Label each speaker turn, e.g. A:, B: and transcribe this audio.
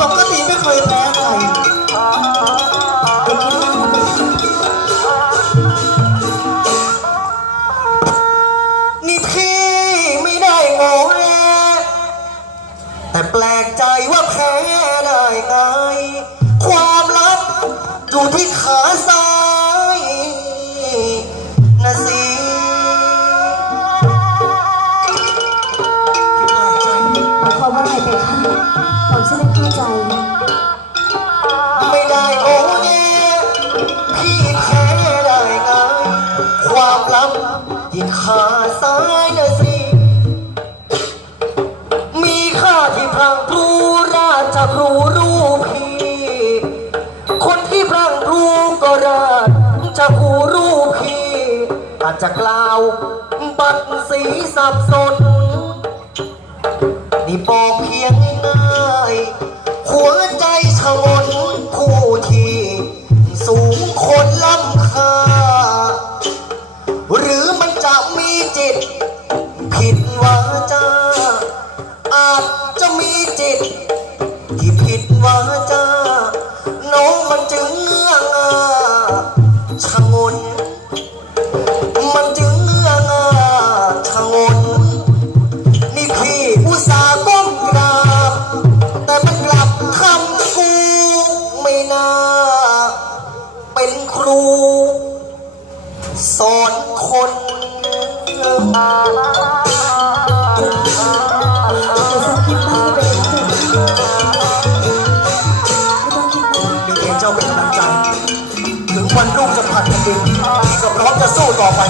A: ปกติไม่เคยแพ้ใครนี่พี่ไม่ได้โง่แงแต่แปลกใจว่าแพ้ได้ไงความลับอยู่ที่ขาซ้าย
B: ผมฉันไม่เข้าใจ
A: ไม่ได้โง่แงพี่แพ้ได้ไงความลับที่ขาซ้ายนะสิ มีค่าที่พรังพรูราชครูรู้พี่ คนที่พรังพรูก็ราชครูรู้พี่อาจจะกล่าว บัตรสีสับสน นี่บอกเพียง ผิดวาจาอาจจะมีจิต ที่ผิดวาจาน้องมันจึงเงื่องาชะงน มันจึงเงื่องาชะงน นี่พี่อุตส่าห์ก้มกราบแต่มันกลับคำกูไม่น่า เป็นครู สอนคน
B: เดี๋ เพี
A: ยงเจ้าเป็นกำลังใจ ถึงวันรุ่งจะผ่านแผ่นดินพี่ก็พร้อมจะสู้ต่อไป